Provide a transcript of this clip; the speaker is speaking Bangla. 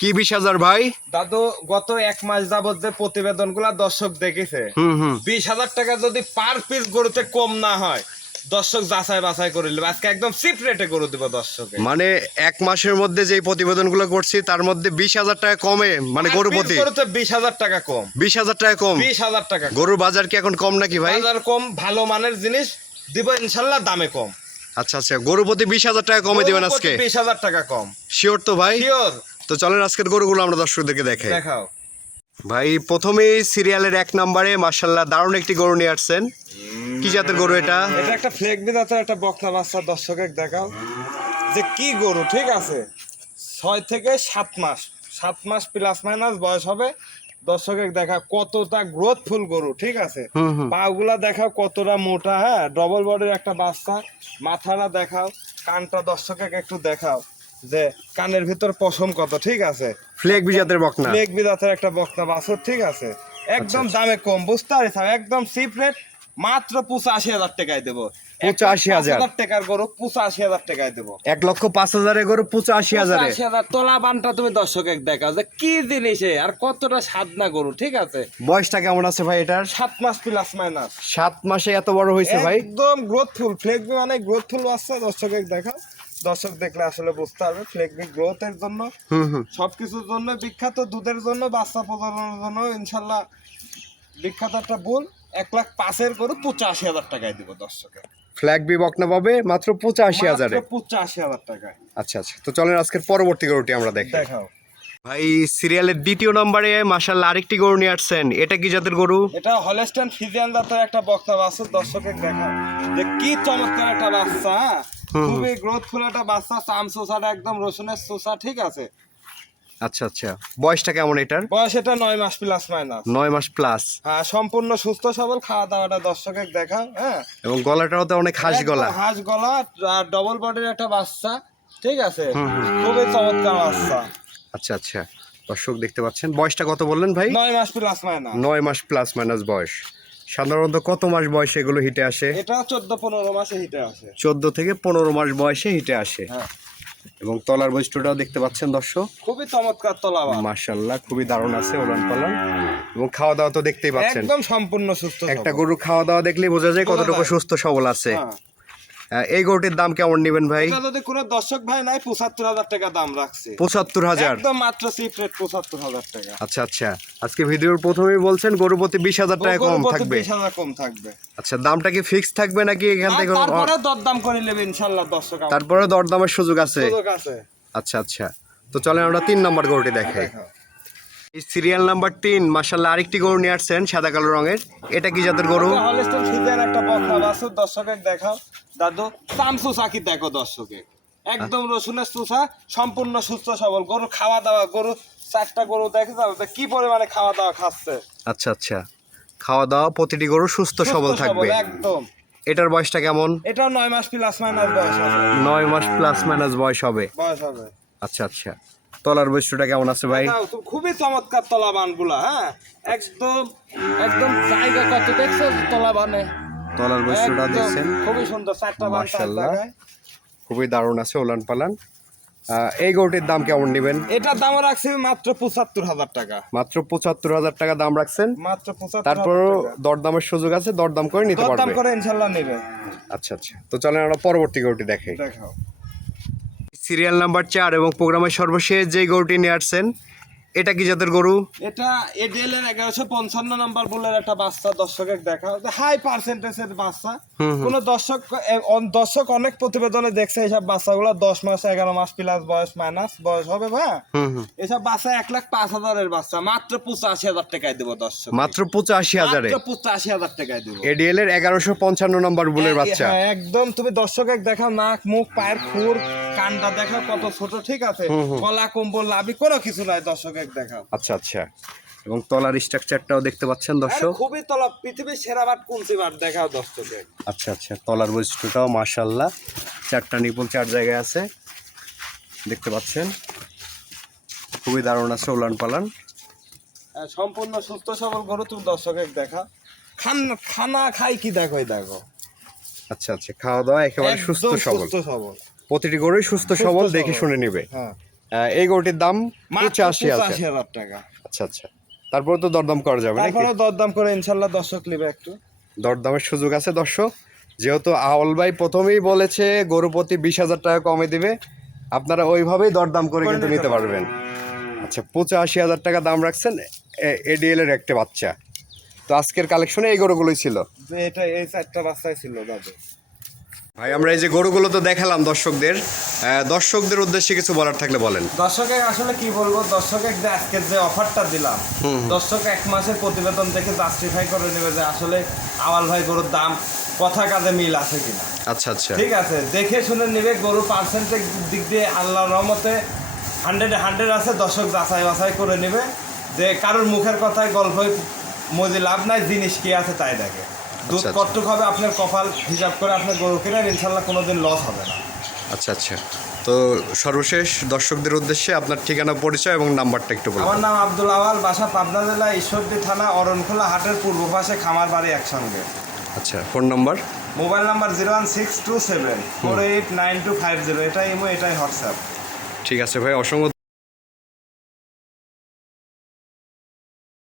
কি বিশ হাজার ভাই? দাদু গত এক মাস যাবত যে প্রতিবেদনগুলা দর্শক দেখেছে বিশ হাজার টাকা যদি পার পিস গরুতে কম না হয় দর্শক যাচাই বাছাই করে আজকে একদম চিপ রেটে গরু দিব দর্শকে। মানে এক মাসের মধ্যে যে প্রতিবেদনগুলো করছি তার মধ্যে বিশ হাজার টাকা কমে মানে গরু প্রতি। বিশ হাজার টাকা কম। বিশ হাজার টাকা কম? বিশ হাজার টাকা গরুর বাজার কি এখন কম নাকি ভাই? বাজার কম ভালো মানের জিনিস দিব ইনশাল্লাহ দামে কম। আচ্ছা আচ্ছা গরু প্রতি বিশ হাজার টাকা কমে দিবেন আজকে? বিশ হাজার টাকা কম। শিওর তো ভাই? শিওর। তো চলেন আজকের গরুগুলো আমরা দর্শকদেরকে দেখাই। দেখাও। ভাই প্রথমেই সিরিয়ালের এক নম্বরে মার্শাল্লাহ দারুণ একটি গরু নিয়ে আসছেন। কি জাতের গরু এটা? এটা একটা ফ্লেক বিদাতে একটা বকনা বাচ্চা দর্শকের দেখাও। যে কি গরু ঠিক আছে? ছয় থেকে সাত মাস সাত মাস প্লাস মাইনাস বয়স হবে। দর্শকের দেখা কতটা গ্রোথফুল গরু ঠিক আছে। পাগুলা দেখাও কতটা মোটা হ্যাঁ? ডবল বডির একটা বাচ্চা মাথাটা দেখাও কানটা দর্শকের একটু দেখাও যে কানের ভিতর পশম কত ঠিক আছে? ফ্লেক বিজাতের বকনা। ফ্লেক বিজাতের একটা বক্তা বাছুর ঠিক আছে? একদম দামে কম বুঝতে পারি একদম চিপ রেট মাত্র পঁচাশি হাজার টাকায় দেবো। 85,000 হাজার। টাকার গরু পঁচাশি হাজার টাকায় দেবো। এক লক্ষ পাঁচ হাজারের গরু পঁচাশি হাজারে। পঁচাশি হাজার তোলা বানটা তুমি দর্শকের দেখাও যে কি জিনিসে আর কতটা সাদনা গরু ঠিক আছে? বয়সটা কেমন আছে ভাই এটার? সাত মাস প্লাস মাইনাস সাত মাসে এত বড় হয়েছে ভাই? একদম গ্রোথফুল ফ্লেগবি মানে গ্রোথফুল বাচ্চা দর্শকের দেখাও। দর্শক দেখলে আসলে বুঝতে পারবে ফ্লেগবি গ্রোথের জন্য সবকিছুর জন্য বিখ্যাত দুধের জন্য বাচ্চা প্রজননের জন্য ইনশাল্লাহ বিখ্যাত একটা বুল এক লাখ পাঁচের গরু পঁচাশি হাজার টাকায় দিব দর্শকে ফ্ল্যাগ বি বকনা পাবে মাত্র পঁচাশি হাজারে। পঁচাশি হাজার টাকায়। আচ্ছা আচ্ছা। তো চলেন আজকের পরবর্তী গরুটি আমরা দেখি। দেখাও। ভাই সিরিয়ালের দ্বিতীয় নম্বরে মাসাল্লাহ আরেকটি গরু নিয়ে আসছেন। এটা কি জাতের গরু? এটা হলেস্টান ফিজিয়ান জাতের একটা বক্তা বাচ্চা দর্শকের দেখাও। যে কি চমৎকার একটা বাচ্চা হ্যাঁ? খুবই গ্রোথফুল একটা বাচ্চা চাম সোসাটা একদম রসুনের সোসা ঠিক আছে? আচ্ছা আচ্ছা। বয়সটা কেমন এটার? বয়স এটা নয় মাস প্লাস মাইনাস নয় মাস প্লাস হ্যাঁ সম্পূর্ণ সুস্থ সবল খাওয়া দাওয়াটা দর্শকের দেখাও হ্যাঁ। এবং গলাটাও তো অনেক হাঁস গলা। হাঁস গলা আর ডবল বডির একটা বাচ্চা ঠিক আছে? খুবই চমৎকার বাচ্চা। আচ্ছা আচ্ছা। দর্শক দেখতে পাচ্ছেন বয়সটা কত বললেন ভাই? নয় মাস প্লাস মাইনাস নয় মাস প্লাস মাইনাস বয়স। সাধারণত কত মাস বয়সে এগুলো হিটে আসে? এটা চোদ্দ পনেরো মাসে হিটে আসে। চোদ্দ থেকে পনেরো মাস বয়সে হিটে আসে। হ্যাঁ। এবং তলার বৈশিষ্ট্যটাও দেখতে পাচ্ছেন দর্শক। খুবই চমৎকার তলা মার্শাল্লাহ খুবই দারুণ আছে ওলান পালান। এবং খাওয়া দাওয়া তো দেখতেই পাচ্ছেন। একদম সম্পূর্ণ সুস্থ একটা। গরু খাওয়া দাওয়া দেখলেই বোঝা যায় কতটুকু সুস্থ সবল আছে। হ্যাঁ। এই গরুটির দাম কেমন নেবেন ভাই? যদি কোনো দর্শক ভাই নাই পঁচাত্তর হাজার টাকা দাম রাখছে। পঁচাত্তর হাজার? একদম মাত্র চিপ রেট পঁচাত্তর হাজার টাকা। আচ্ছা আচ্ছা। আজকে ভিডিওর প্রথমেই বলছেন গরু প্রতি বিশ হাজার টাকা কম থাকবে। 20,000 কম থাকবে। আচ্ছা দামটা কি ফিক্স থাকবে নাকি এখান থেকে তারপরে দরদাম করে নেবে ইনশাল্লাহ দর্শক তারপরে দরদামের সুযোগ আছে। সুযোগ আছে। আচ্ছা আচ্ছা। তো চলেন আমরা তিন নম্বর গরুটি দেখাই। দেখাও। এই সিরিয়াল নাম্বার তিন মাসাল্লাহ আরেকটি গরু নিয়ে আসছেন সাদা কালো রঙের। এটা কি জাতের গরু? এটা হলস্টেইন একটা বকনা। বাছুর দর্শকের দেখাও। দাদু চাকি দেখো দর্শকে একদম রসুনের চুষা সম্পূর্ণ সুস্থ সবল। গরু খাওয়া দাওয়া গরু চারটা গরু দেখে কি পরিমাণে খাওয়া দাওয়া খাচ্ছে। আচ্ছা আচ্ছা। খাওয়া দাওয়া প্রতিটি গরু সুস্থ সবল থাকবে। একদম। এটার বয়সটা কেমন? এটাও নয় মাস প্লাস মাইনাস বয়স হবে। নয় মাস প্লাস মাইনাস বয়স হবে। বয়স হবে। আচ্ছা আচ্ছা। তলার বৈশিষ্ট্যটা কেমন আছে ভাই? খুবই চমৎকার তলাবানগুলা হ্যাঁ? একদম একদম জায়গা কত দেখছ তলাবানে? তলার বৈশিষ্ট্যটা একদম দেখছেন? খুবই সুন্দর চারটা বান মাশাআল্লাহ। খুবই দারুণ আছে ওলান পালান এই গরুটির দাম কেমন নেবেন? এটার দাম রাখছি মাত্র পঁচাত্তর হাজার টাকা। মাত্র পঁচাত্তর হাজার টাকা দাম রাখছেন? মাত্র পঁচাত্তর তারপরও দরদামের সুযোগ আছে দরদাম করে নিতে দরদাম করে ইনশাল্লাহ নেবে। আচ্ছা আচ্ছা। তো চলেন আমরা পরবর্তী গরুটি দেখাই। দেখাও। সিরিয়াল নাম্বার চার এবং প্রোগ্রামের সর্বশেষ যে গরুটি নিয়ে আসছেন এটা কি জাতের গরু? এটা এডিএল এর এগারোশো পঞ্চান্ন নাম্বার বলের একটা বাচ্চা দর্শকের দেখা। হাই পার্সেন্টেজের বাচ্চা। কোন দর্শক দর্শক অনেক প্রতিবেদনে দেখছে এইসব বাচ্চাগুলো দশ মাস এগারো মাস প্লাস বয়স মাইনাস বয়স হবে ভাই। এসব বাচ্চা এক লাখ পাঁচ হাজারের বাচ্চা। মাত্র পঁচাশি হাজার টাকায় দেবো দর্শক। মাত্র পঁচাশি হাজারে? পঁচাশি হাজার টাকায় দেবো। এডিএল এর এগারোশো পঞ্চান্ন নম্বর বুলের বাচ্চা। হ্যাঁ, একদম। তুমি দর্শকের দেখা নাক মুখ পায়ের খুর কানটা দেখাও কত ছোট ঠিক আছে? কলা কম্বল লাভি কোনো কিছু নাই দর্শকের দেখাও। আচ্ছা আচ্ছা। এবং তলার স্ট্রাকচারটাও দেখতে পাচ্ছেন দর্শক? খুবই তলা পৃথিবীর সেরা বাট কুঞ্চি বাট দেখাও দর্শকের? আচ্ছা আচ্ছা। তলার বৈশিষ্ট্যটাও মার্শাল্লাহ চারটা নিপুল চার জায়গায় আছে। দেখতে পাচ্ছেন? খুবই দারুণ আছে উলান পালান আহ, সম্পূর্ণ সুস্থ সবল গরু তুমি দর্শকের দেখা। খান খানা খাই কি দেখো দেখো? আচ্ছা আচ্ছা খাওয়া দাওয়া একেবারে সুস্থ সবল। প্রতিটি গরুই সুস্থ সবল দেখে শুনে নিবে। হ্যাঁ। এই গরুটির দাম পঁচাশি হাজার। টাকা। আচ্ছা আচ্ছা। তারপরে তো দরদাম করা যাবে তারপরে দরদাম করে ইনশাল্লাহ দর্শক নেবে একটু। দরদামের সুযোগ আছে দর্শক। যেহেতু আওয়াল ভাই প্রথমেই বলেছে গরু প্রতি বিশ হাজার টাকা কমে দিবে। আপনারা ওইভাবেই দরদাম করে কিন্তু নিতে নিতে পারবেন। আচ্ছা পঁচাশি হাজার টাকা দাম রাখছেন এডিএল এর একটা বাচ্চা। তো আজকের কালেকশনে এই গরুগুলোই ছিল। এটা এই চারটা বাচ্চাই ছিল দাদু। ভাই আমরা এই যে গরুগুলো তো দেখালাম দর্শকদের দর্শকদের উদ্দেশ্যে কিছু বলার থাকলে বলেন। দর্শকে আসলে কি বলব দর্শকে যে আজকে যে অফারটা দিলাম দর্শক এক মাসের প্রতিবেদন দেখে জাস্টিফাই করে নেবে যে আসলে আওয়াল ভাই গরুর দাম কথা কাজে মিল আছে কিনা। আচ্ছা আচ্ছা। ঠিক আছে দেখে শুনে নেবে গরু পার্সেন্টের দিক দিয়ে আল্লাহ রহমতে হান্ড্রেড হান্ড্রেড আছে দর্শক যাচাই বাছাই করে নেবে। যে কারোর মুখের কথায় গল্প মজি লাভ নাই জিনিস কি আছে তাই দেখে। দুধ আচ্ছা। কটুক হবে আপনার কপাল হিসাব করে আপনার গরু কেনেন ইনশাল্লাহ কোনোদিন লস হবে না। আচ্ছা আচ্ছা। তো সর্বশেষ দর্শকদের উদ্দেশ্যে আপনার ঠিকানা পরিচয় এবং নাম্বারটা একটু বলুন। আমার নাম আব্দুল আওয়াল বাসা পাবনা জেলা ঈশ্বরদী থানা অরণখোলা হাটের পূর্ব পাশে খামার বাড়ি একসঙ্গে। আচ্ছা phone number? Mobile number zero one six two seven four eight nine two five zero এটাই ইমো এটাই হোয়াটসঅ্যাপ। ঠিক আছে ভাই অসংখ্য